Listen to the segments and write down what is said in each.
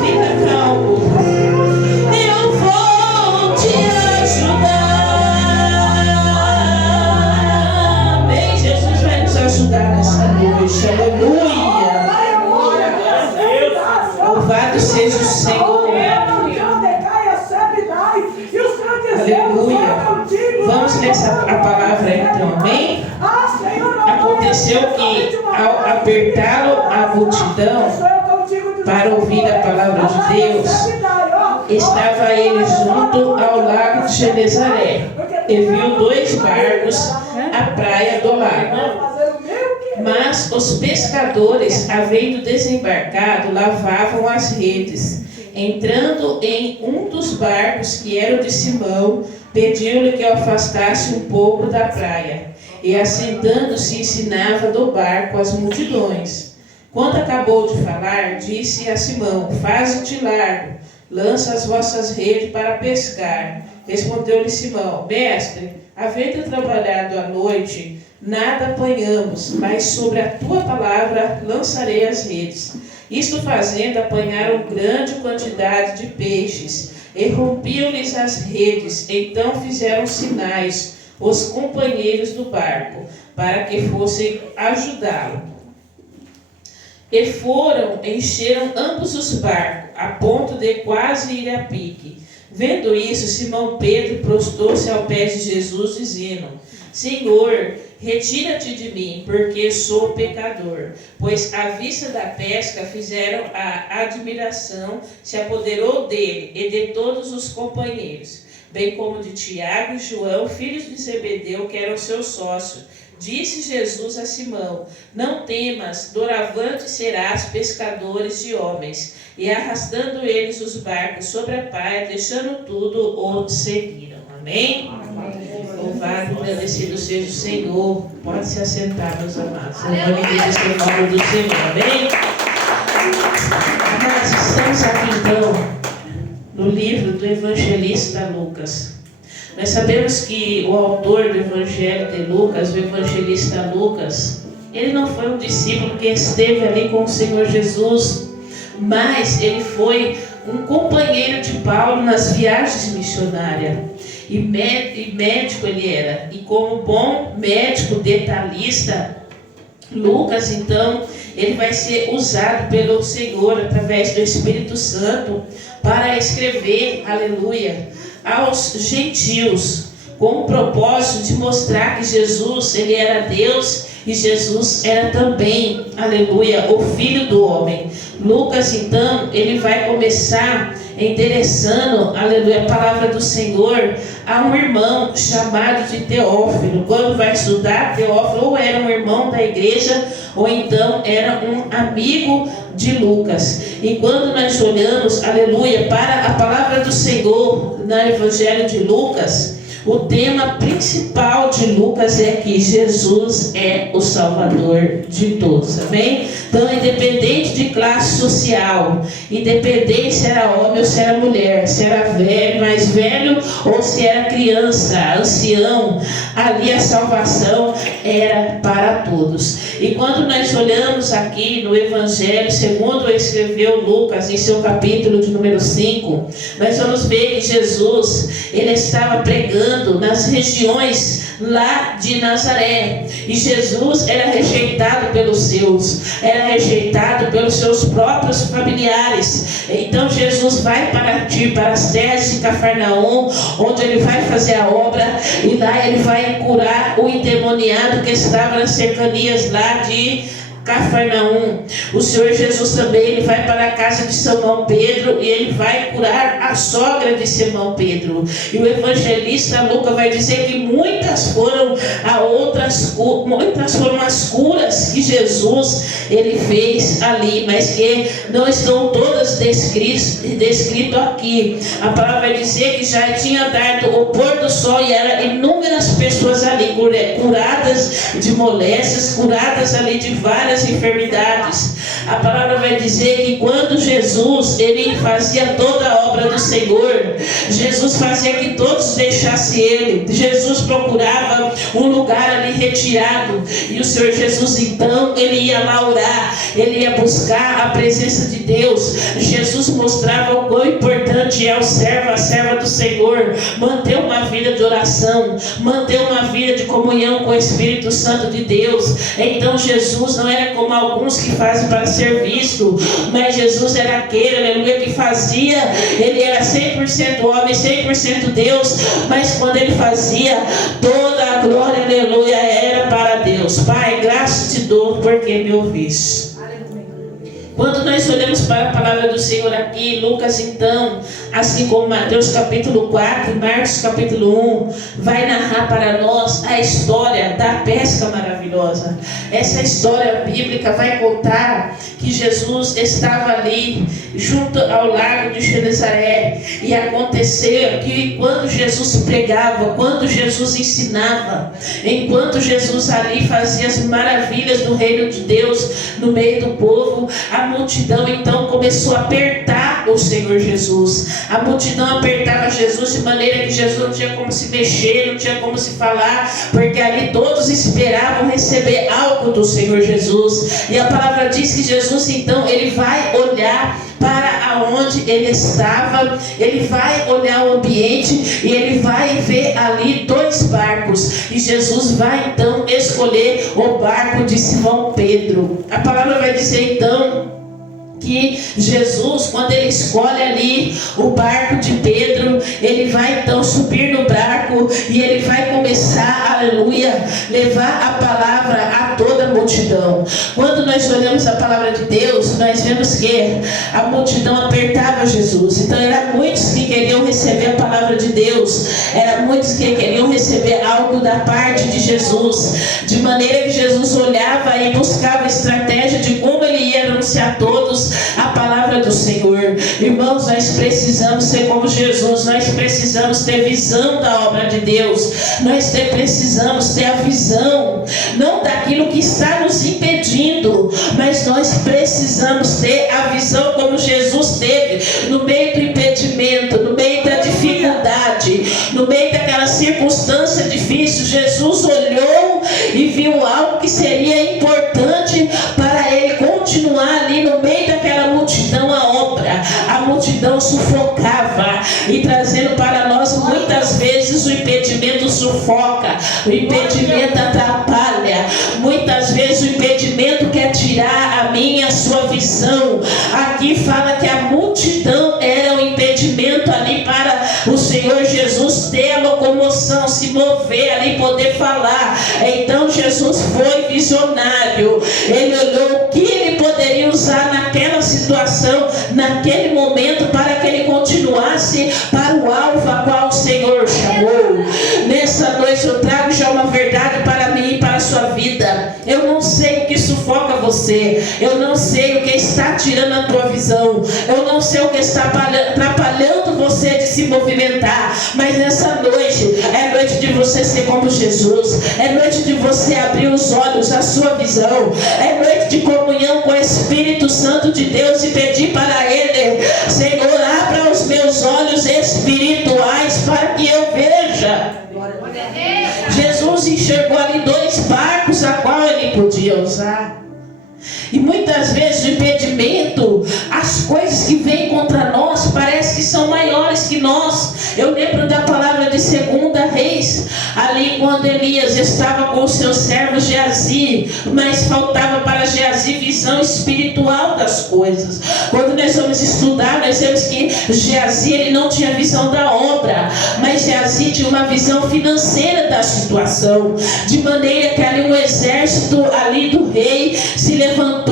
Fica calmo. Eu vou te ajudar. Bem, Jesus vai nos ajudar nessa noite. Aleluia. Louvado seja o Senhor. Aleluia. Vamos ler a palavra então, amém? Aconteceu que ao apertá-lo a multidão para ouvir a palavra de Deus, estava ele junto ao lago de Genezaré e viu 2 barcos à praia do lago. Mas os pescadores, havendo desembarcado, lavavam as redes. Entrando em um dos barcos, que era o de Simão, pediu-lhe que o afastasse um pouco da praia. E assentando-se, ensinava do barco as multidões. Quando acabou de falar, disse a Simão: faze-te largo, lança as vossas redes para pescar. Respondeu-lhe Simão: mestre, havendo trabalhado à noite, nada apanhamos, mas sobre a tua palavra lançarei as redes. Isto fazendo, apanharam grande quantidade de peixes, e rompiam-lhes as redes. Então fizeram sinais os companheiros do barco, para que fossem ajudá-lo. E foram, encheram ambos os barcos, a ponto de quase ir a pique. Vendo isso, Simão Pedro prostrou-se ao pé de Jesus, dizendo: Senhor, retira-te de mim, porque sou pecador. Pois à vista da pesca fizeram a admiração, se apoderou dele e de todos os companheiros, bem como de Tiago e João, filhos de Zebedeu, que eram seus sócios. Disse Jesus a Simão: não temas, doravante serás pescadores de homens. E arrastando eles os barcos sobre a praia, deixando tudo, o seguiram. Amém? Louvado e agradecido seja o Senhor. Pode se assentar, meus amados. Em nome de Deus, em nome do Senhor. Amém? Nós estamos aqui então no livro do evangelista Lucas. Nós sabemos que o autor do evangelho de Lucas, o evangelista Lucas, ele não foi um discípulo que esteve ali com o Senhor Jesus, mas ele foi um companheiro de Paulo nas viagens missionárias. E médico ele era. E como bom médico detalhista, Lucas, então, ele vai ser usado pelo Senhor, através do Espírito Santo, para escrever, aleluia, aos gentios, com o propósito de mostrar que Jesus, ele era Deus, e Jesus era também, aleluia, o Filho do homem. Lucas, então, ele vai começar endereçando, aleluia, a palavra do Senhor a um irmão chamado de Teófilo. Quando vai estudar, Teófilo ou era um irmão da igreja, ou então era um amigo de Lucas. E quando nós olhamos, aleluia, para a palavra do Senhor no Evangelho de Lucas, o tema principal de Lucas é que Jesus é o Salvador de todos, amém? Então, independente de classe social, independente se era homem ou se era mulher, se era velho, mais velho ou se era criança, ancião, ali a salvação era para todos. E quando nós olhamos aqui no Evangelho, segundo escreveu Lucas em seu capítulo de número 5, nós vamos ver que Jesus, ele estava pregando nas regiões lá de Nazaré, e Jesus era rejeitado pelos seus, era rejeitado pelos seus próprios familiares. Então Jesus vai partir para as terras de Cafarnaum, onde ele vai fazer a obra, e lá ele vai curar o endemoniado que estava nas cercanias lá de Cafarnaum. O Senhor Jesus também, ele vai para a casa de Simão Pedro, e ele vai curar a sogra de Simão Pedro. E o evangelista Lucas vai dizer que muitas foram as curas que Jesus ele fez ali, mas que não estão todas descritas aqui. A palavra vai dizer que já tinha dado o pôr do sol, e eram inúmeras pessoas ali curadas de moléstias, curadas ali de várias enfermidades. A palavra vai dizer que quando Jesus, ele fazia toda a obra do Senhor, Jesus fazia que todos deixassem ele. Jesus procurava um lugar ali retirado, e o Senhor Jesus então, ele ia lá orar, ele ia buscar a presença de Deus. Jesus mostrava o quão importante é o servo, a serva do Senhor, manter uma vida de oração, manter uma vida de comunhão com o Espírito Santo de Deus. Então Jesus não era como alguns que fazem para ser visto, mas Jesus era aquele, aleluia, que fazia. Ele era 100% homem, 100% Deus, mas quando ele fazia, toda a glória, aleluia, era para Deus. Pai, graças te dou porque me ouviste. Quando nós olhamos para a palavra do Senhor aqui, Lucas então, assim como Mateus capítulo 4 e Marcos capítulo 1, vai narrar para nós a história da pesca maravilhosa. Essa história bíblica vai contar que Jesus estava ali junto ao lago de Genezaré, e acontecia que quando Jesus pregava, quando Jesus ensinava, enquanto Jesus ali fazia as maravilhas do reino de Deus no meio do povo, a multidão então começou a apertar o Senhor Jesus. A multidão apertava Jesus de maneira que Jesus não tinha como se mexer, não tinha como se falar, porque ali todos esperavam receber algo do Senhor Jesus. E a palavra diz que Jesus então, ele vai olhar para aonde ele estava, ele vai olhar o ambiente e ele vai ver ali 2 barcos, e Jesus vai então escolher o barco de Simão Pedro. A palavra vai dizer então que Jesus, quando ele escolhe ali o barco de Pedro, ele vai então subir no barco e ele vai começar, aleluia, levar a palavra a toda a multidão. Quando nós olhamos a palavra de Deus, nós vemos que a multidão apertava Jesus. Então eram muitos que queriam receber a palavra de Deus, eram muitos que queriam receber algo da parte de Jesus, de maneira que Jesus olhava e buscava estratégia de como ele ia anunciar a todos a palavra do Senhor. Irmãos, nós precisamos ser como Jesus, nós precisamos ter visão da obra de Deus, nós precisamos ter a visão, não daquilo que está nos impedindo, mas nós precisamos ter a visão como Jesus teve, no meio do impedimento, no meio da dificuldade, no meio daquela circunstância difícil. Jesus olhou e viu algo que seria importante para ele continuar ali no meio daquela multidão a obra. A multidão sufocava, e trazendo para nós muitas vezes o impedimento sufoca, o impedimento atrapalha, muitas vezes o impedimento quer tirar a minha, a sua visão. Aqui fala que a multidão era o impedimento ali para o Senhor Jesus ter a locomoção, se mover ali, poder falar. Então Jesus foi visionário, ele olhou o que ele poderia usar naquela situação, naquele momento, para que ele continuasse para o alvo a qual o Senhor chamou. Nessa noite eu trago já uma verdade para mim e para a sua vida. Eu não sei o que sufoca você, eu não sei o que está tirando a tua visão, eu não sei o que está atrapalhando você de se movimentar, mas nessa noite é noite de você ser como Jesus, é noite de você abrir os olhos, a sua visão, é noite de comunhão com o Espírito Santo de Deus e pedir para Ele: Senhor, abra os meus olhos espirituais para que eu veja. Jesus enxergou ali 2 barcos a qual ele podia usar. E muitas vezes o impedimento, as coisas que vêm contra nós, parece que são maiores que nós. Eu lembro da palavra de 2 Reis, ali quando Elias estava com os seus servos Geazi, mas faltava para Geazi visão espiritual das coisas. Quando nós vamos estudar, nós vemos que Geazi, ele não tinha visão da obra, mas Geazi tinha uma visão financeira da situação, de maneira que ali um exército ali do rei se levantou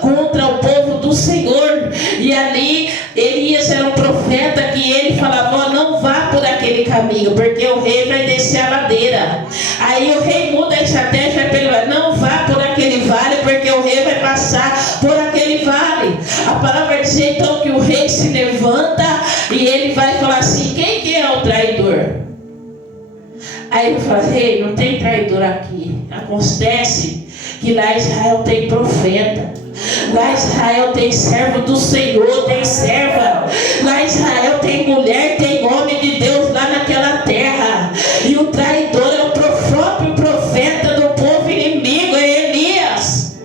contra o povo do Senhor, e ali Elias era um profeta que ele falava: oh, não vá por aquele caminho, porque o rei vai descer a ladeira. Aí o rei muda a estratégia para ele: não vá por aquele vale, porque o rei vai passar por aquele vale. A palavra vai dizer então que o rei se levanta e ele vai falar assim: quem que é o traidor? Aí eu falei: não tem traidor aqui. Acontece que lá em Israel tem profeta. Lá em Israel tem servo do Senhor, tem serva. Lá em Israel tem mulher, tem homem de Deus lá naquela terra. E o traidor é o próprio profeta do povo inimigo, é Elias.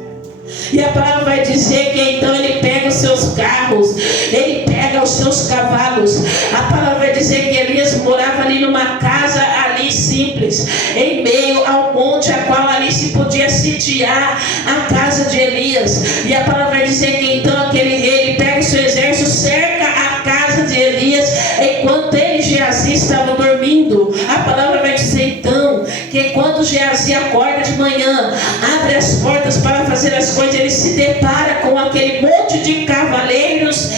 E a palavra vai dizer que então ele pega os seus carros, ele pega os seus cavalos. A palavra vai dizer que Elias morava ali numa casa ali simples, em meio ao monte, a qual ali se podia sitiar a casa de Elias. E a palavra vai dizer que então aquele rei, ele pega o seu exército, cerca a casa de Elias, enquanto ele, Geazi, estava dormindo. A palavra vai dizer então que quando Geazi acorda de manhã, abre as portas para fazer as coisas, ele se depara com aquele monte de cavalos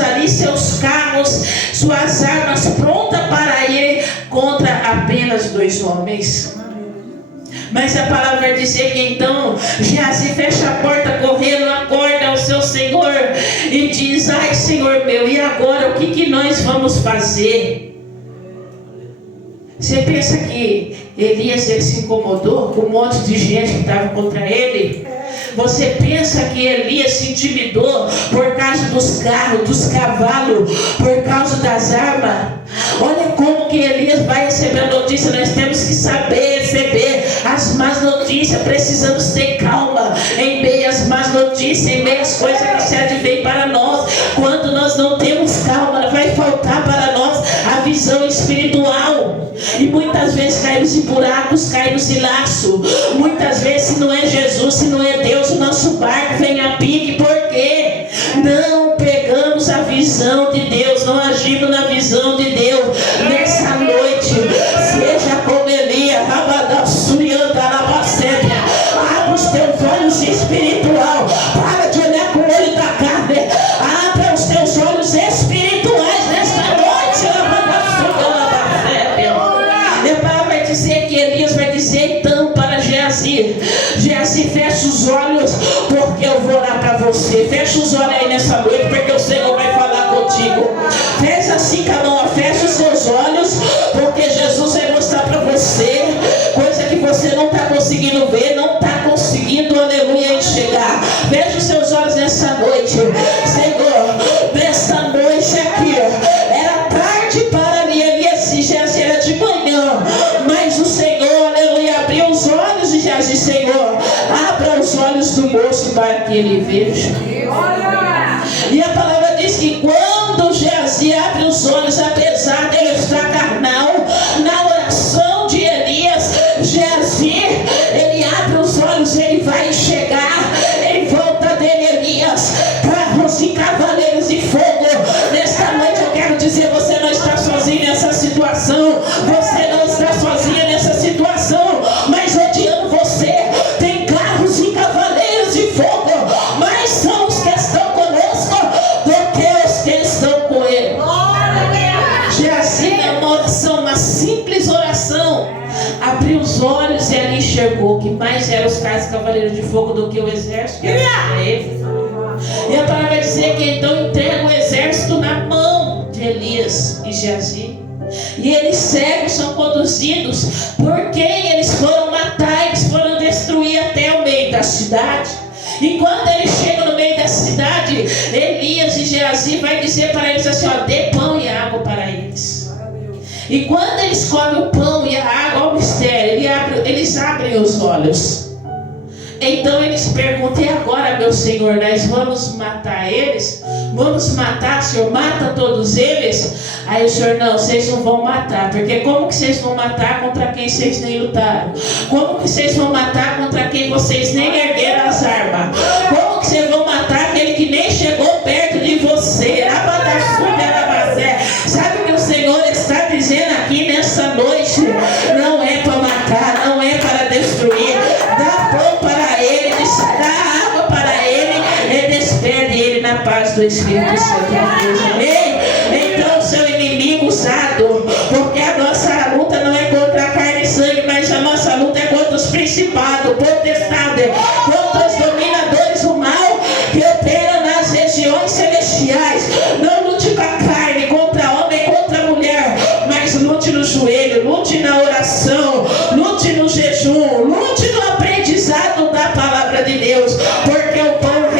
ali, seus carros, suas armas prontas para ir contra apenas 2 homens. Mas a palavra vai dizer que então Geazi fecha a porta correndo, acorda ao seu senhor e diz: ai, Senhor meu, e agora o que nós vamos fazer? Você pensa que Elias, ele se incomodou com um monte de gente que estava contra ele? Você pensa que Elias se intimidou por causa dos carros, dos cavalos, por causa das armas? Olha como que Elias vai receber a notícia. Nós temos que saber receber as más notícias. Precisamos ter calma em meio às más notícias, em meio às coisas que se advêm para nós. Quando nós não temos calma, vai faltar para nós a visão espiritual. E muitas vezes caímos em buracos, caímos em laço. Muitas vezes, se não é Jesus, se não é Deus, o nosso barco vem a pique. Por quê? Não pegamos a visão de Deus, não agimos na visão de Deus. Nessa noite, seja como Elias, abre os teus olhos espiritual. Para de olhar com o olho da carne. Abra os teus olhos espirituais nesta noite. E a palavra vai dizer que Elias vai dizer então para Geazi: Geazi, fecha os olhos, porque eu vou orar para você. Fecha os olhos aí nessa noite, porque o Senhor vai falar contigo. Fez assim com a mão, fecha os seus olhos, porque Jesus vai mostrar para você coisa que você não está conseguindo ver, não está conseguindo, aleluia, enxergar. Fecha os seus olhos nessa noite. Senhor, nessa noite aqui, era tarde para mim, Elias e Geazi era de manhã, mas o Senhor, aleluia, abriu os olhos e Geazi: Senhor, abra os olhos do moço para que ele veja. E a palavra diz que quando Geazi abre os olhos, apesar de ele estar carnal, na oração de Elias, Geazi, ele abre os olhos, ele vai enxergar em volta dele Elias, carros e cavaleiros de fogo. Nesta noite eu quero dizer: você não está sozinho nessa situação, você não está sozinha nessa situação, mas odiando você, tem carros e cavaleiros de fogo, mas são os que estão conosco do que os que estão com ele. Geazi, é uma oração, uma simples oração, abriu os olhos e ali enxergou que mais eram os carros e cavaleiros de fogo do que o exército que era para ele. E a palavra vai dizer que então entrega o exército na mão de Elias e Geazi. E eles cegos são conduzidos por quem eles foram matar, eles foram destruir até o meio da cidade. E quando eles chegam no meio da cidade, Elias e Geazi vai dizer para eles assim: ó, dê pão e água para eles. E quando eles comem o pão e a água, ao mistério, eles abrem os olhos. Então eles perguntam: e agora, meu Senhor, nós vamos matar eles? Vamos matar, Senhor? Mata todos eles? Aí o Senhor: não, vocês não vão matar. Porque como que vocês vão matar contra quem vocês nem lutaram? Como que vocês vão matar contra quem vocês nem ergueram as armas? Como que vocês vão matar aquele que nem chegou perto de você? Sabe o que o Senhor está dizendo aqui nessa noite? Não é para matar, não é para destruir. Dá pão para ele, dá água para ele, e despede ele na paz do Espírito Santo. Então, seu inimigo usado, porque a nossa luta não é contra a carne e sangue, mas a nossa luta é contra os principados, potestades, contra os dominadores do mal que operam nas regiões celestiais. Não lute com a carne, contra homem, contra mulher, mas lute no joelho, lute na oração, lute no jejum, lute no aprendizado da palavra de Deus, porque o pão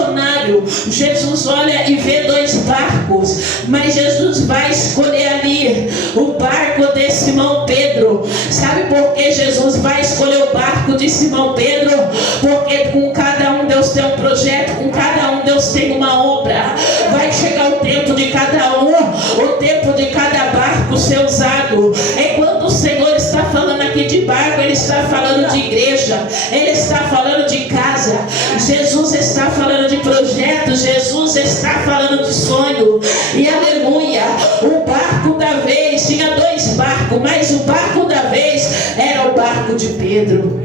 dicionário, Jesus olha e vê 2 barcos, mas Jesus vai escolher ali o barco de Simão Pedro. Sabe por que Jesus vai escolher o barco de Simão Pedro? Porque com cada um Deus tem um projeto, com cada um Deus tem uma obra. Vai chegar o tempo de cada um, o tempo de cada barco ser usado. Enquanto o Senhor está falando aqui de barco, Ele está falando de igreja, Ele está falando de casa. Jesus está falando de projetos, Jesus está falando de sonho. E aleluia, o barco da vez, tinha 2 barcos, mas o barco da vez era o barco de Pedro.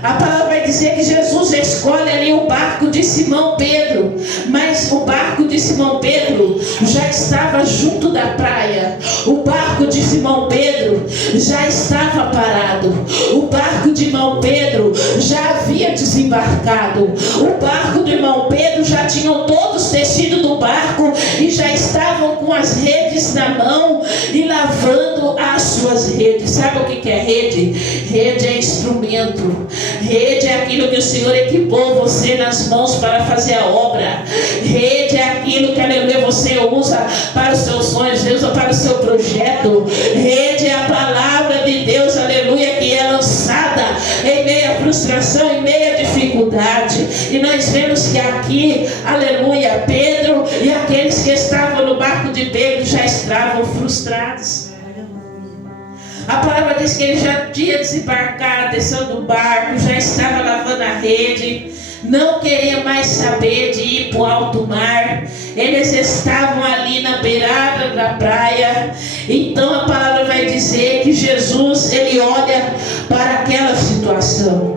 A palavra vai dizer que Jesus escolhe ali o barco de Simão Pedro, mas o barco de Simão Pedro já estava junto da praia. O barco de Simão Pedro já estava parado. O barco de irmão Pedro já havia desembarcado. O barco do irmão Pedro já tinham todos descido do barco e já estavam com as redes na mão e lavando as suas redes. Sabe o que é rede? Rede é instrumento. Rede é aquilo que o Senhor equipou você nas mãos para fazer a obra. Rede é aquilo que, aleluia, você usa para os seus sonhos, usa para o seu projeto. Rede é a palavra de Deus, aleluia, que é lançada em meio à frustração, em meio à dificuldade. E nós vemos que aqui, aleluia, Pedro e aqueles que estavam no barco de Pedro já estavam frustrados. A palavra diz que ele já tinha desembarcado, desceu do barco, já estava lavando a rede, não queria mais saber de ir para o alto mar. Eles estavam ali na beirada da praia. Então a palavra vai dizer que Jesus, ele olha para aquela situação.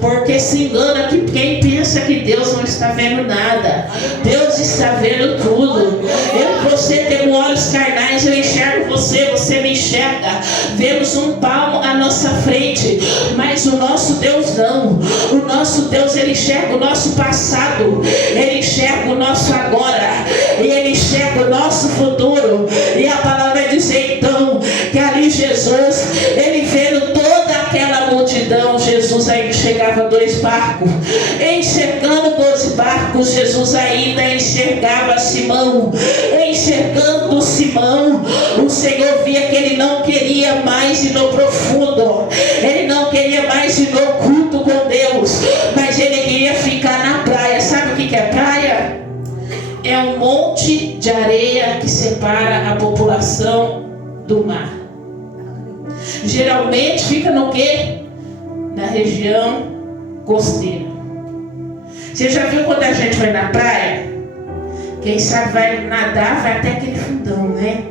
Porque se engana que quem pensa que Deus não está vendo nada. Deus está vendo tudo. Eu e você temos olhos carnais, eu enxergo você, você me enxerga. Vemos um palmo à nossa frente, mas o nosso Deus não. O nosso Deus, ele enxerga o nosso passado, ele enxerga o nosso agora, e ele enxerga o nosso futuro. E a palavra vai dizer então que ali Jesus, ele vendo toda aquela multidão, Jesus aí chegava 2 barcos, enxergando 12 barcos, Jesus ainda enxergava Simão. Enxergando Simão, o Senhor via que ele não queria mais ir no profundo, ele não queria mais ir no culto com Deus, mas ele queria ficar na praia. Sabe o que é praia? É um monte de areia que separa a população do mar. Geralmente fica no quê? Na região costeira. Você já viu quando a gente vai na praia? Quem sabe vai nadar, vai até aquele fundão, né?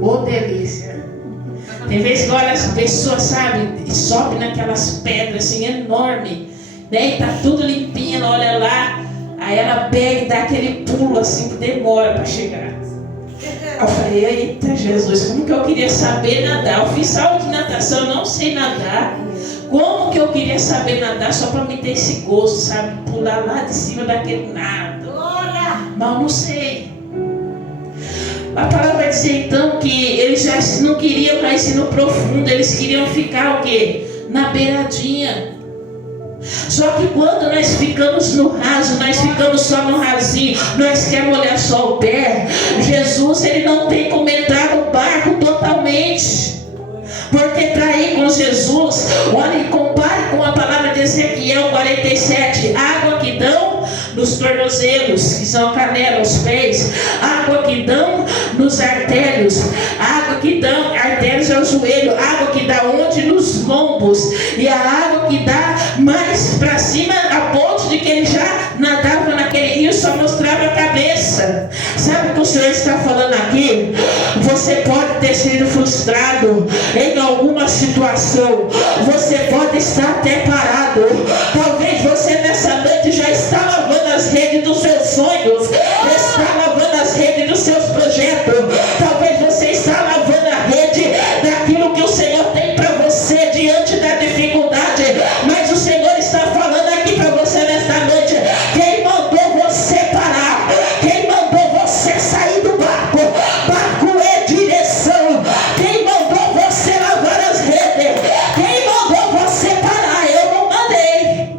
Ô delícia. Tem vezes que olha as pessoas, sabe, e sobe naquelas pedras assim enormes, né? E tá tudo limpinho, ela olha lá, aí ela pega e dá aquele pulo assim que demora para chegar. Eu falei, eita Jesus, como que eu queria saber nadar? Eu fiz aula de natação, eu não sei nadar. Como que eu queria saber nadar só para me ter esse gosto, sabe? Pular lá de cima daquele nado. Mas não sei. A palavra vai dizer então que eles já não queriam mais ir no profundo, eles queriam ficar o quê? Na beiradinha. Só que quando nós ficamos no raso, nós ficamos só no rasinho, nós queremos olhar só o pé. Jesus, ele não tem como entrar no barco totalmente. Porque para ir com Jesus, olha e compare com a palavra de Ezequiel 47, água que dão nos tornozelos, que são a canela, os pés, água que dão nos artérios, água que dão, artérios é o joelho, água que dá onde? Nos lombos, e a água que dá mais para cima, a ponto de que ele já nadava naquele rio, só mostrava a cabeça. Sabe o que o Senhor está falando aqui? Você pode ter sido frustrado em alguma situação, você pode estar até parado, talvez você nessa noite já está lavando as redes dos seus sonhos, está lavando as redes dos seus projetos, talvez você está lavando a rede daquilo que o Senhor tem para você diante da dificuldade, mas o Senhor está falando aqui para você nesta noite, quem mandou você parar, quem mandou você sair do barco, barco é direção, quem mandou você lavar as redes, quem mandou você parar, eu não mandei.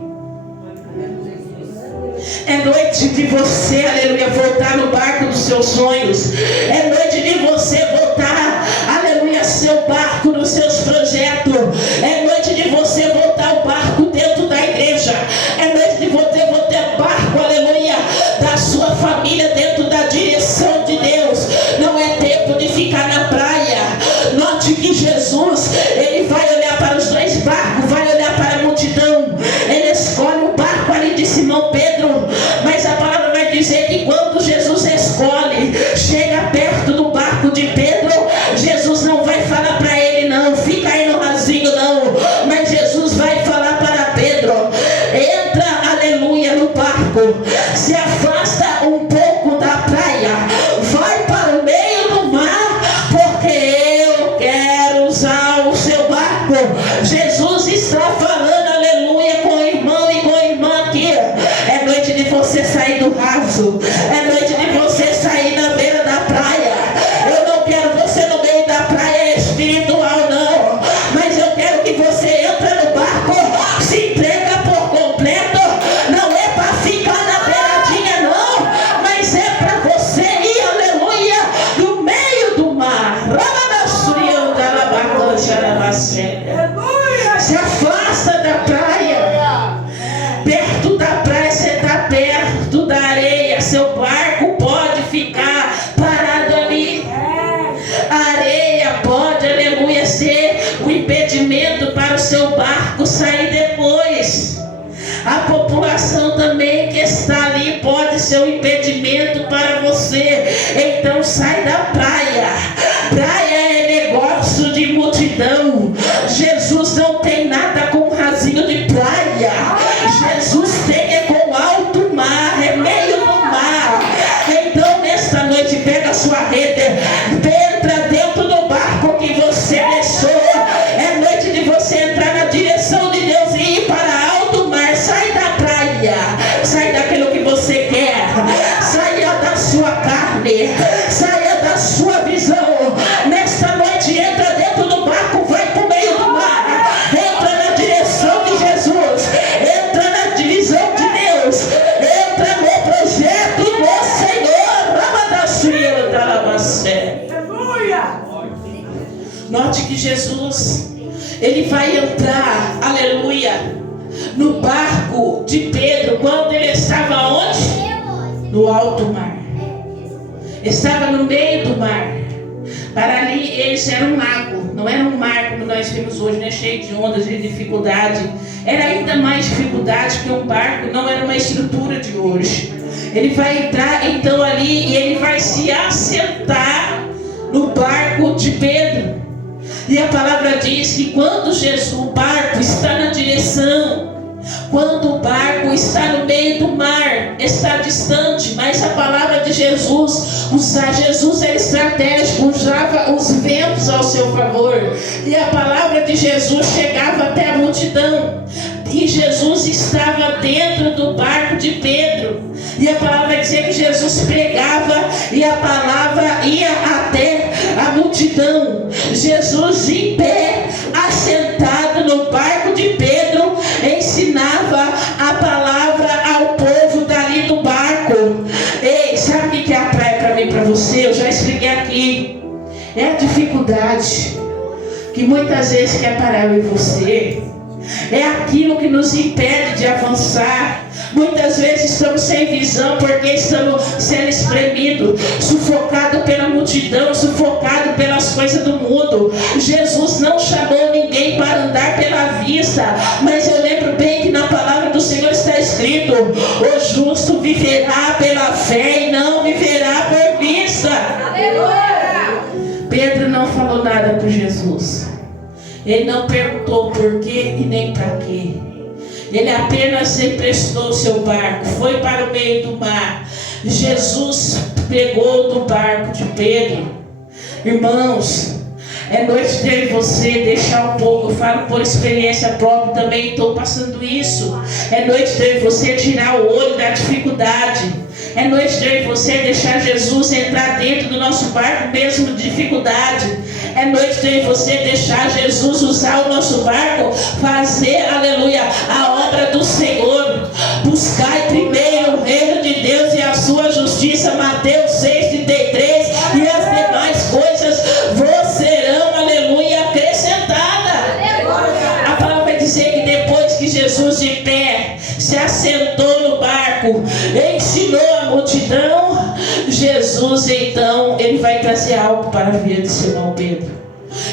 dos seus projetos. É noite de você voltar o barco dentro da igreja. É noite de você voltar o barco, aleluia, da sua família dentro da direção de Deus. Não é tempo de ficar na praia. Note que Jesus, ele vai olhar para os dois barcos, vai olhar para a multidão. Ele escolhe o barco ali de Simão Pedro, mas a palavra vai dizer que quando Jesus escolhe, chega perto do barco de Pedro, Jesus não vai falar para ele, não, fica aí no rasinho, não, mas Jesus vai falar para Pedro: entra, aleluia, no barco, se afasta um pouco da praia, vai para o meio do mar, porque eu quero usar o seu barco. Jesus está falando, aleluia, com o irmão e com a irmã aqui. É noite de você sair do raso, é noite de você sair da beira da praia. Eu não quero você no meio da praia espiritual, não, mas eu quero que você entre no barco, se entrega por completo. Não é para ficar na beiradinha, não, mas é para você ir, aleluia, no meio do mar. Se afasta da praia. Perto da praia, você está perto da areia. Seu barco pode ficar parado ali. A areia pode, aleluia, ser o impedimento para o seu barco sair depois. A população também que está ali pode ser um impedimento para você. Então sai da praia. Praia é negócio de multidão. Jesus não tem nada com rasinho de praia. Jesus tem é com alto mar, é meio do mar. Então nesta noite pega a sua rede, entra dentro do barco que você deixou. É noite de você entrar na direção de Deus e ir para alto mar. Sai da praia, sai daquilo que você quer, saia da sua carne, saia da sua visão. Nesta noite entra dentro do barco, vai para o meio do mar, entra na direção de Jesus, entra na divisão de Deus, entra no projeto do Senhor. Note que Jesus, ele vai entrar, aleluia, no barco de Pedro quando ele estava onde? No alto mar. Estava no meio do mar. Para ali eles eram um lago, não era um mar como nós vemos hoje, né? Cheio de ondas e dificuldade. Era ainda mais dificuldade que um barco, não era uma estrutura de hoje. Ele vai entrar então ali e ele vai se assentar no barco de Pedro. E a palavra diz que quando o barco está na direção, quando o barco está no meio do mar, está distante, mas a palavra de Jesus era estratégico, usava os ventos ao seu favor, e a palavra de Jesus chegava até a multidão, e Jesus estava dentro do barco de Pedro, e a palavra vai dizer que Jesus pregava, e a palavra ia até a multidão. Jesus em pé, assentado no barco de Pedro, ensinava a palavra ao povo dali do barco. Ei, sabe o que é a praia para mim e para você? Eu já expliquei aqui. É a dificuldade que muitas vezes quer parar eu e você. É aquilo que nos impede de avançar. Muitas vezes estamos sem visão porque estamos sendo espremidos, sufocados pela multidão, sufocados pelas coisas do mundo. Jesus não chamou ninguém para andar pela vista, mas eu lembro bem que na palavra do Senhor está escrito: o justo viverá pela fé e não viverá por vista. Aleluia! Pedro não falou nada para Jesus. Ele não perguntou por quê e nem para quê. Ele apenas emprestou o seu barco, foi para o meio do mar. Jesus pegou do barco de Pedro. Irmãos, é noite de você deixar um pouco. Eu falo por experiência própria, também estou passando isso. É noite de você tirar o olho da dificuldade. É noite de você deixar Jesus entrar dentro do nosso barco mesmo de dificuldade. É noite de você deixar Jesus usar o nosso barco, fazer, aleluia, a obra do Senhor. Buscai primeiro o reino de Deus e a sua justiça, Mateus 6:33, e as demais coisas vos serão, aleluia, acrescentadas. Jesus de pé, se assentou no barco, ensinou a multidão. Jesus então, ele vai trazer algo para a vida de Simão Pedro.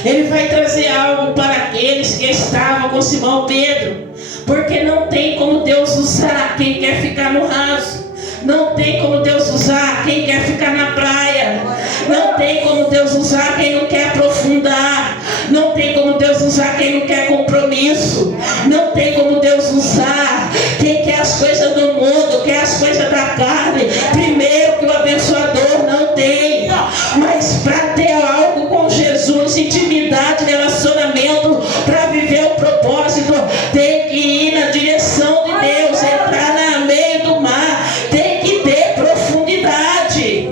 Ele vai trazer algo para aqueles que estavam com Simão Pedro. Porque não tem como Deus usar quem quer ficar no raso. Não tem como Deus usar quem quer ficar na praia. Não tem como Deus usar quem não quer aprofundar. Não tem como Deus usar quem não quer compromisso. Não tem como Deus usar quem quer as coisas do mundo, quer as coisas da carne. Primeiro que o abençoador não tem. Mas para ter algo com Jesus, intimidade, relacionamento, para viver o propósito, tem que ir na direção de Deus, entrar no meio do mar, tem que ter profundidade.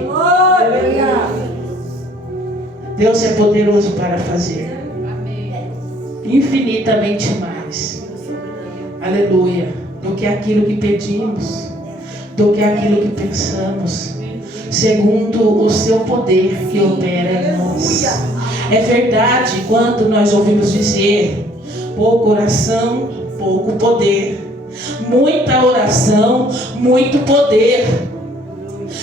Deus é poderoso para fazer infinitamente mais, aleluia, do que aquilo que pedimos, do que aquilo que pensamos, segundo o seu poder que opera em nós. É verdade quando nós ouvimos dizer: pouca oração, pouco poder. Muita oração, muito poder.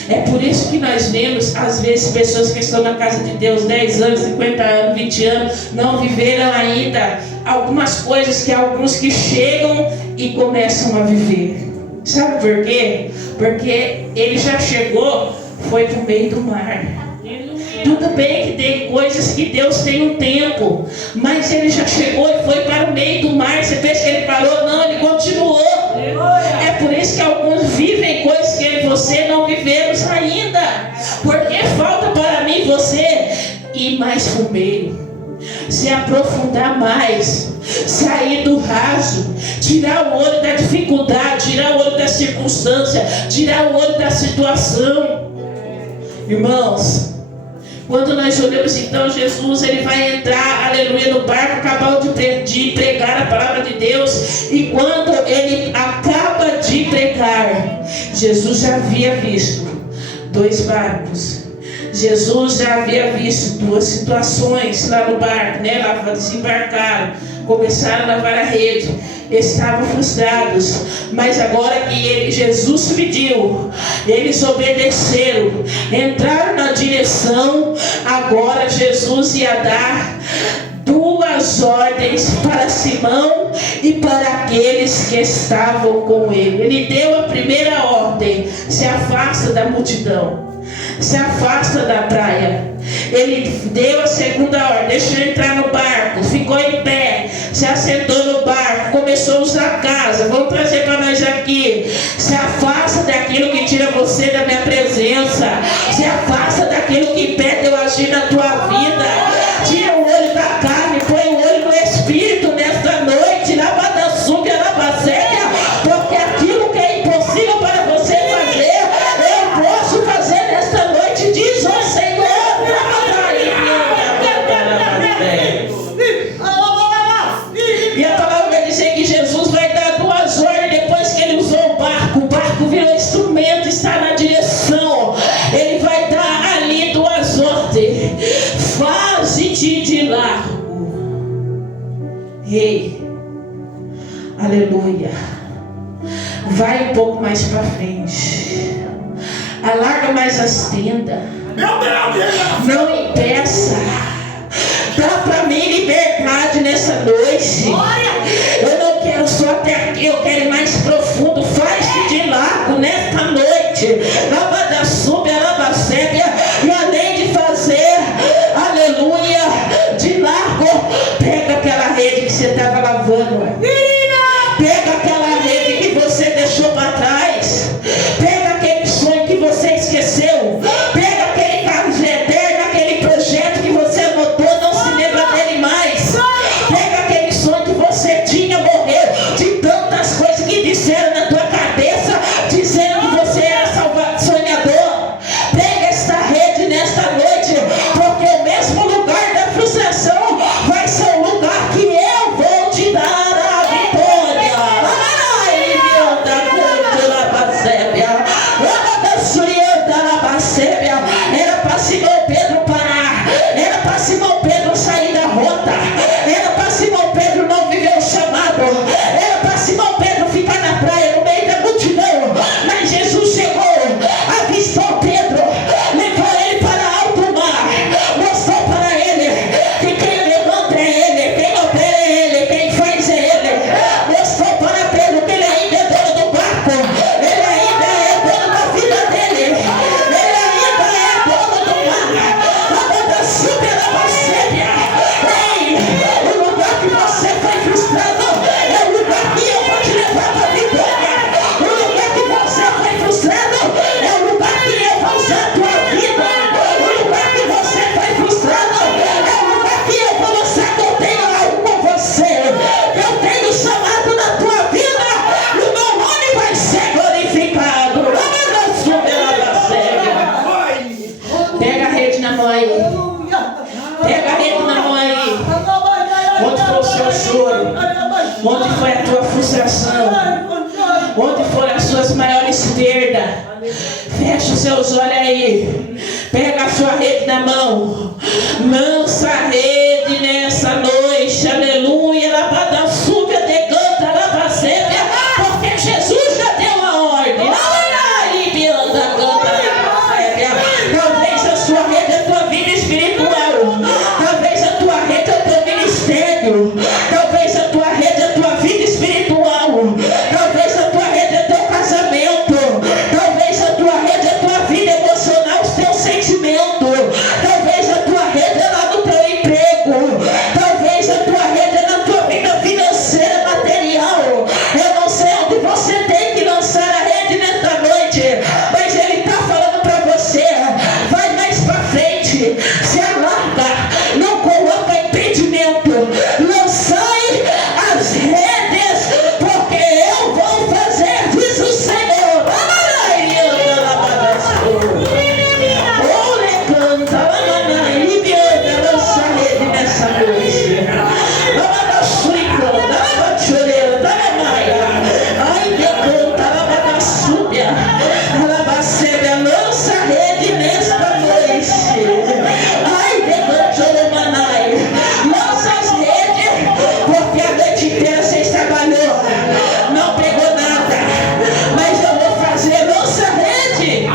É por isso que nós vemos, às vezes, pessoas que estão na casa de Deus 10 anos, 50 anos, 20 anos, não viveram ainda algumas coisas que alguns que chegam e começam a viver. Sabe por quê? Porque ele já chegou, foi para o meio do mar. Tudo bem que tem coisas que Deus tem um tempo, mas ele já chegou e foi para o meio do mar. Você pensa que ele parou? Não, ele continuou. É por isso que alguns vivem coisas que eu e você não vivemos ainda, porque falta para mim e você ir mais para o meio, se aprofundar mais, sair do raso, tirar o olho da dificuldade, tirar o olho da circunstância, tirar o olho da situação. Irmãos, quando nós olhamos então Jesus, ele vai entrar, aleluia, no barco, acabou de pregar a palavra de Deus, e quando ele acaba de pregar, Jesus já havia visto 2 barcos. Jesus já havia visto 2 situações lá no barco, né? Lá desembarcaram, começaram a lavar a rede, estavam frustrados, mas agora que Jesus pediu, eles obedeceram, entraram na direção. Agora Jesus ia dar 2 ordens para Simão e para aqueles que estavam com ele. Ele deu a primeira ordem: se afasta da multidão, se afasta da praia. Ele deu a segunda ordem: deixa eu entrar no barco. Ficou em pé, se assentou no barco, começou a usar a casa. Vamos trazer para nós aqui: se afasta daquilo que tira você da minha presença, se afasta daquilo que impede eu agir na tua vida. Tira o olho da carne, põe o olho no Espírito nesta noite. Porque aquilo que é impossível para você fazer, eu posso fazer nesta noite, diz o Senhor. E a palavra vai dizer que Jesus vai dar 2 ordens depois que ele usou o barco virou instrumento, está na direção. Ele vai dar ali 2 ordens: faze-te de largo. Ei, aleluia. Vai um pouco mais para frente, alarga mais as tendas, não impeça. Dá para mim liberdade nessa noite. Eu não quero só até aqui, eu quero ir mais profundo. Faz-te de largo nesta noite. E além de fazer, aleluia, de largo, pega aquela rede que você estava lavando. Pega aquela rede que você deixou para trás. Pega aquele sonho que você esqueceu. Pega aquele carro eterno, aquele projeto que você anotou, não se lembra dele mais. Pega aquele sonho que você tinha, morreu de tantas coisas que disseram na tua cabeça, dizendo que você era sonhador. Pega esta rede nesta noite, porque o mesmo lugar da frustração vai ser o lugar que eu vou te dar a vitória. Era para Simão Pedro parar, era para Simão Pedro sair da rota, era para Simão Pedro não viver o chamado, era para Simão Pedro Onde foi o seu choro? Onde foi a tua frustração? Onde foram as suas maiores perdas? Fecha os seus olhos aí. Pega a sua rede na mão. Lança a rede nessa noite. Aleluia. Labadasúbia, decanta, labacébia. Porque Jesus já deu a ordem. Talvez a sua rede é a tua vida espiritual. Talvez a tua rede é o teu ministério. Talvez a tua rede é a tua vida espiritual. Talvez a tua rede é teu casamento. Talvez a tua rede é a tua vida emocional, os teus sentimentos. Talvez a tua rede é lá no teu emprego. Talvez a tua rede é na tua vida financeira, material. Eu não sei onde você tem que lançar a rede nesta noite, mas Ele está falando para você: vai mais para frente, se alarga, não coloca impedimento, lançai as redes, porque eu vou fazer, diz o Senhor. Lança a rede nessa noite. Lança a rede nesta noite. Lança as redes, porque a noite inteira vocês trabalhou, não pegou nada, mas eu vou fazer. Lança a rede.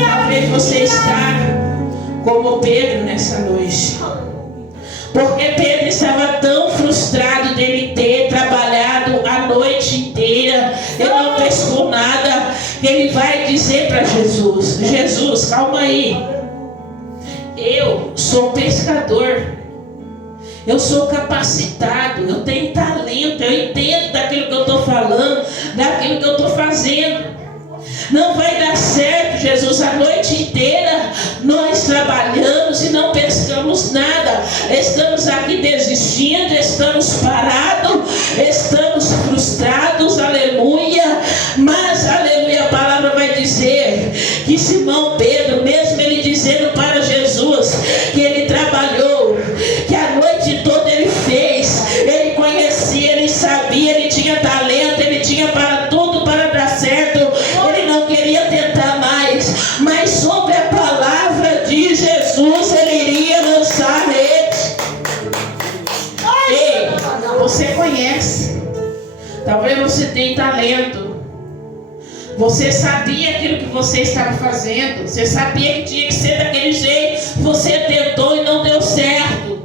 Talvez você está como Pedro nessa noite, porque Pedro estava tão frustrado dele ter trabalhado a noite inteira, ele não pescou nada, que ele vai dizer para Jesus: Jesus, calma aí, eu sou pescador, eu sou capacitado, eu tenho talento, eu entendo daquilo que eu estou falando, daquilo que eu estou fazendo. Não vai dar certo, Jesus. A noite inteira nós trabalhamos e não pescamos nada. Estamos aqui desistindo, estamos parados, estamos frustrados, aleluia. Mas, aleluia, a palavra vai dizer que Simão Pedro, mesmo ele dizendo para Jesus que ele trabalhou, que a noite toda ele fez, ele conhecia, ele sabia, ele tinha talento, ele tinha para tudo para dar certo. Ele não queria tentar mais, mas sobre a palavra de Jesus ele iria lançar a rede. Ei, você conhece, talvez você tenha talento, você sabia aquilo que você estava fazendo, você sabia que tinha que ser daquele jeito, você tentou e não deu certo.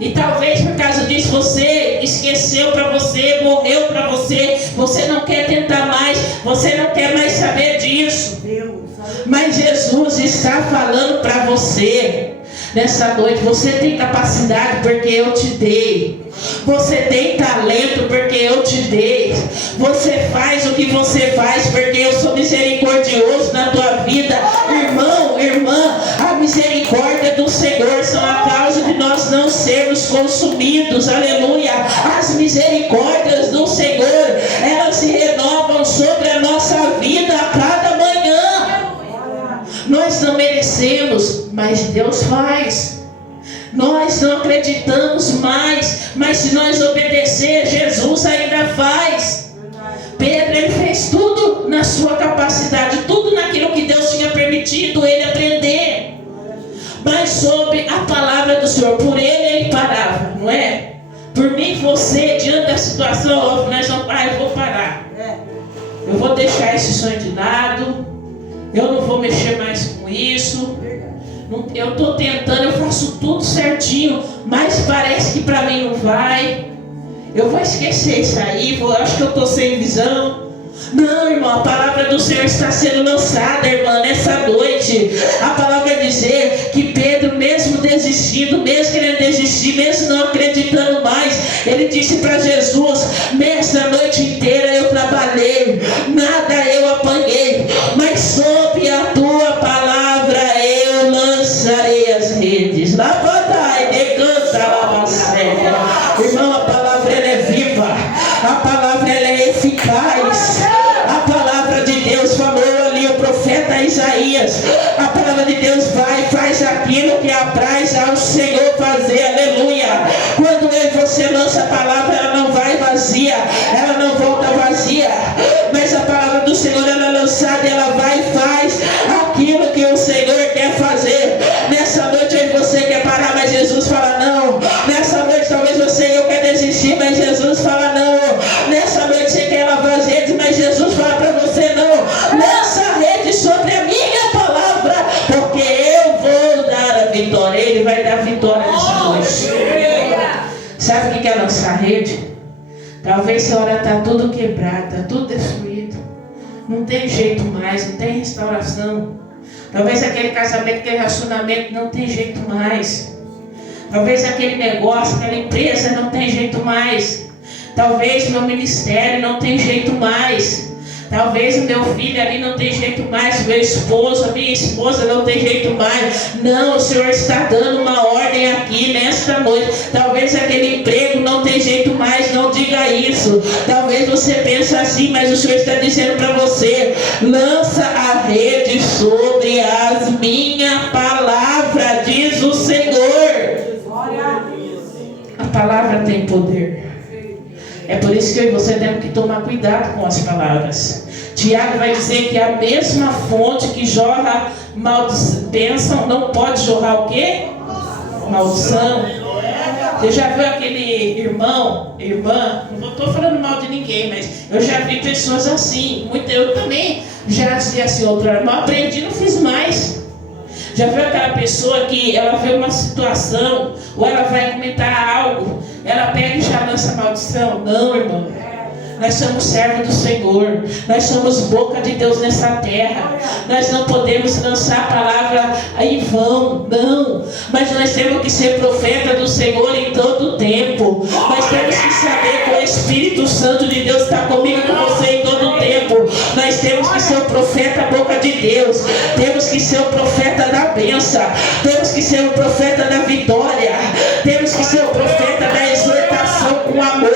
E talvez por causa disso você esqueceu para você, morreu para você, você não quer tentar mais, você não quer mais saber disso. Mas Jesus está falando para você nessa noite: você tem capacidade porque eu te dei, você tem talento porque eu te dei, você faz o que você faz porque eu sou misericordioso na tua vida. Irmão, irmã, a misericórdia do Senhor são a causa de nós não sermos consumidos, aleluia. As misericórdias do Senhor, elas se renovam sobre a nossa vida a cada manhã. Nós não merecemos, mas Deus faz. Nós não acreditamos mais, mas se nós obedecer, Jesus ainda faz. Pedro, ele fez tudo na sua capacidade, tudo naquilo que Deus tinha permitido ele aprender, mas sobre a palavra do Senhor. Por ele parava, não é? Por mim, você, diante da situação, nós vamos, eu vou parar, eu vou deixar esse sonho de lado, eu não vou mexer mais com isso. Eu estou tentando, eu faço tudo certinho, mas parece que para mim não vai. Eu vou esquecer isso aí, acho que eu estou sem visão. Não, irmão, a palavra do Senhor está sendo lançada, irmã, nessa noite. A palavra vai dizer que Pedro, mesmo desistindo, mesmo querendo desistir, mesmo não acreditando mais, ele disse para Jesus: mestre, a noite inteira eu trabalhei, nada eu apanhei, mas sob a tua palavra eu lançarei as redes. Lá batai, decanta, lá séria. Irmão, a palavra ela é viva, a palavra ela é eficaz. A palavra de Deus falou ali, o profeta Isaías, a palavra de Deus vai, faz aquilo que apraz ao Senhor fazer, aleluia. Quando eu e você lança a palavra, ela não vai vazia, ela não volta vazia, mas a palavra do Senhor, ela é lançada, ela vai e faz aquilo que o Senhor quer fazer. Nessa noite eu e você quer parar, mas Jesus fala não. Nessa noite talvez você e eu quer desistir, mas Jesus fala não. Nessa noite você quer lavar as redes, mas Jesus fala para você não. Lança a rede sobre a minha palavra, porque eu vou dar a vitória. Ele vai dar a vitória nessa noite. Sabe o que é lançar a rede? Talvez a hora está tudo quebrado, está tudo destruído, não tem jeito mais, não tem restauração. Talvez aquele casamento, aquele relacionamento não tem jeito mais. Talvez aquele negócio, aquela empresa não tem jeito mais. Talvez meu ministério não tem jeito mais. Talvez o meu filho ali não tem jeito mais, meu esposo, a minha esposa não tem jeito mais. Não, o Senhor está dando uma ordem aqui nesta noite. Talvez aquele emprego não tem jeito mais, não diga isso. Talvez você pense assim, mas o Senhor está dizendo para você: lança a rede sobre as minhas palavras, diz o Senhor. A palavra tem poder. É por isso que eu e você temos que tomar cuidado com as palavras. Tiago vai dizer que a mesma fonte que jorra bênção não pode jorrar o quê? Maldição. Você já viu aquele irmã, não estou falando mal de ninguém, mas eu já vi pessoas assim. Eu também já dizia assim: outra irmã, aprendi, não fiz mais. Já viu aquela pessoa que ela vê uma situação, ou ela vai comentar algo, ela pega e já lança maldição? Não, irmão. Nós somos servos do Senhor. Nós somos boca de Deus nessa terra. Nós não podemos lançar a palavra em vão, não. Mas nós temos que ser profeta do Senhor em todo o tempo. Nós temos que saber que o Espírito Santo de Deus está comigo e com você em todo o tempo. Nós temos que ser o profeta boca de Deus. Temos que ser o profeta da bênção. Temos que ser o profeta da vitória. Temos que ser o profeta da exortação com amor.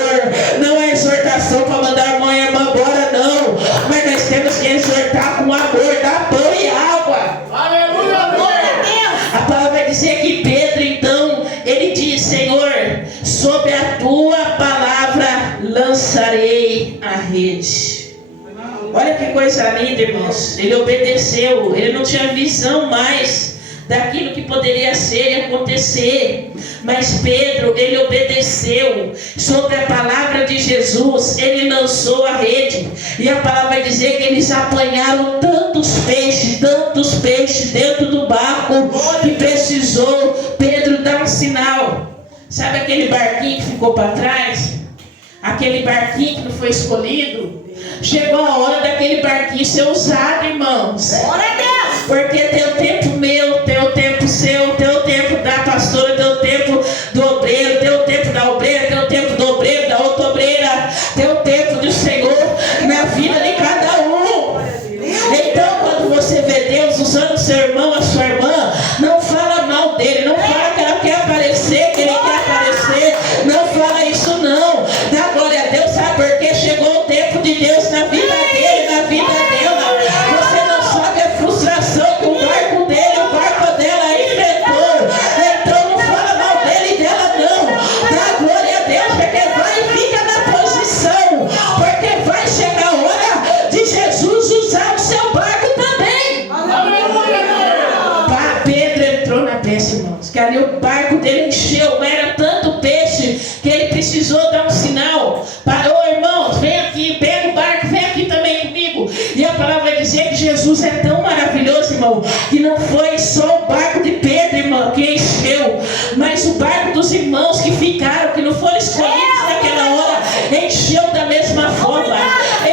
Não é exortação para mandar a irmã e a irmã embora, não. Mas nós temos que exortar com amor, dar pão e água. Aleluia, glória a Deus. A palavra vai dizer que Pedro, então, ele diz: Senhor, sob a tua palavra lançarei a rede. Olha que coisa linda, irmãos. Ele obedeceu, ele não tinha visão mais daquilo que poderia ser e acontecer, mas Pedro, ele obedeceu sobre a palavra de Jesus. Ele lançou a rede, e a palavra vai dizer que eles apanharam tantos peixes dentro do barco, que precisou Pedro dar um sinal. Sabe aquele barquinho que ficou para trás? Aquele barquinho que não foi escolhido? Chegou a hora daquele barquinho ser usado, irmãos. Glória a Deus! Porque tem o tempo meu, tem o tempo seu, tem o tempo da pastora, tem o tempo do obreiro, tem o tempo da obreira, tem o tempo do obreiro, da outra obreira, tem o tempo do Senhor na vida de cada um. Então, quando você vê Deus usando o seu irmão, a sua irmã, não fala mal dele, não fala que ela quer aparecer, que ele quer aparecer, não fala isso não. Dá glória a Deus, sabe por quê? Chegou o tempo de Deus na vida dele, na vida dela. Você não sabe a frustração que o barco dele, o barco dela enfrentou. Então não fala mal dele e dela não. Dá glória a Deus, porque vai e fica na posição, porque vai chegar a hora de Jesus usar o seu barco também. Pedro entrou na peça, irmãos, que ali o barco dele encheu, era tanto peixe que ele precisou dar um sinal. Parou, irmãos, vem aqui, pega o barco, vem aqui também comigo. E a palavra vai dizer que Jesus é tão maravilhoso, irmão, que não foi só o barco de Pedro, irmão, que encheu, mas o barco dos irmãos que ficaram, que não foram escolhidos naquela hora, encheu da mesma forma,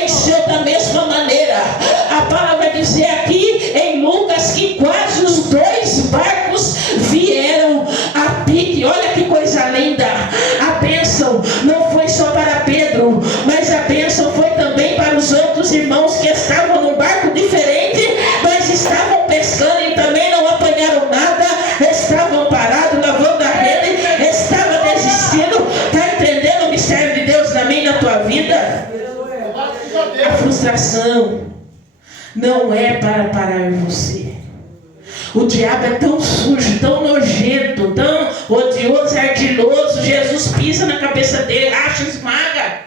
encheu da mesma maneira. A palavra vai dizer aqui em Lucas que quase os dois barcos vieram a pique. Olha que coisa linda. A bênção não foi só para Pedro, mas a bênção foi também para os outros irmãos que estavam num barco diferente, mas estavam pescando e também não apanharam nada, estavam parados, lavando a rede, estavam desistindo. Está entendendo o mistério de Deus na minha e na tua vida? A frustração, não é para parar você. O diabo é tão sujo, tão nojento, tão odioso, ardiloso. Jesus pisa na cabeça dele, racha, esmaga.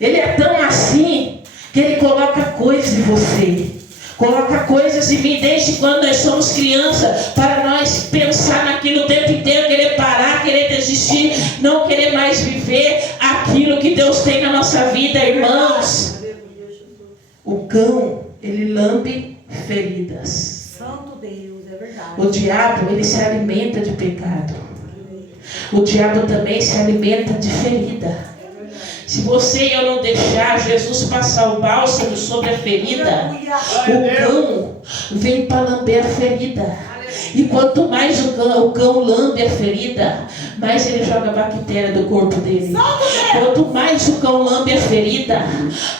Ele é tão assim que ele coloca coisas em você, coloca coisas em mim desde quando nós somos crianças, para nós pensar naquilo o tempo inteiro, querer parar, querer desistir, não querer mais viver aquilo que Deus tem na nossa vida, irmãos. O cão, ele lambe feridas. Santo Deus, é verdade. O diabo, ele se alimenta de pecado. O diabo também se alimenta de ferida. Se você e eu não deixar Jesus passar o bálsamo sobre a ferida, o cão vem para lamber a ferida. E quanto mais o cão lambe a ferida, mais ele joga a bactéria do corpo dele. Quanto mais o cão lambe a ferida,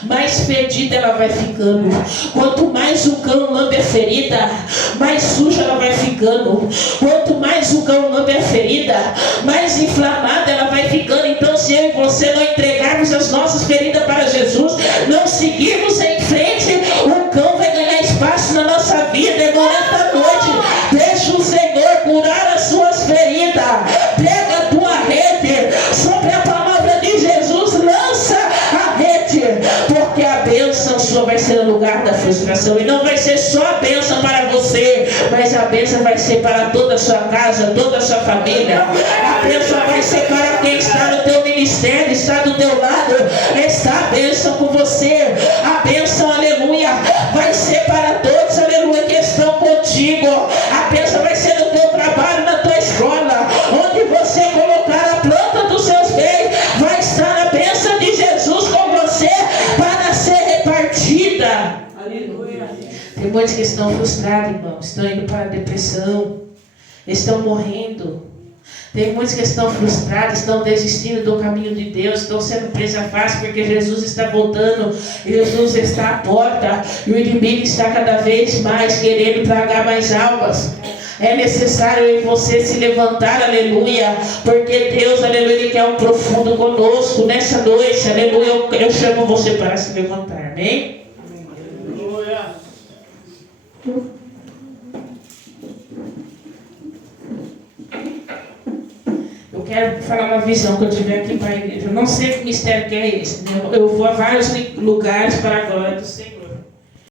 mais fedida ela vai ficando. Quanto mais o cão lambe a ferida, mais suja ela vai ficando. Quanto mais o cão lambe a ferida, mais inflamada ela vai ficando. Então, se eu e você não entregarmos as nossas feridas para Jesus, não seguirmos em frente, o cão vai ganhar espaço na nossa vida. E nesta noite, deixa o Senhor curar as suas feridas. Pega a tua rede sobre a palavra de Jesus, lança a rede, porque a bênção sua vai ser no lugar da frustração. E não vai ser só a bênção para você, mas a bênção vai ser para toda a sua casa, toda a sua família. A bênção vai ser para quem está no teu ministério, está do teu lado. Está a bênção com você. A bênção, aleluia, vai ser para todos, aleluia, que estão contigo. A bênção vai ser no teu trabalho, na tua escola, onde você colocar a planta dos seus pés, vai estar a bênção de Jesus com você para ser repartida. Aleluia. Tem muitos que estão frustrados, irmãos, estão indo para a depressão, estão morrendo. Tem muitos que estão frustrados, estão desistindo do caminho de Deus, estão sendo presa fácil porque Jesus está voltando, Jesus está à porta e o inimigo está cada vez mais querendo tragar mais almas. É necessário em você se levantar, aleluia, porque Deus, aleluia, Ele quer um profundo conosco nessa noite, aleluia. Eu chamo você para se levantar, amém? Aleluia. Eu quero falar uma visão que eu tive aqui para a igreja. Eu não sei que mistério que é esse, né? Eu vou a vários lugares para a glória do Senhor.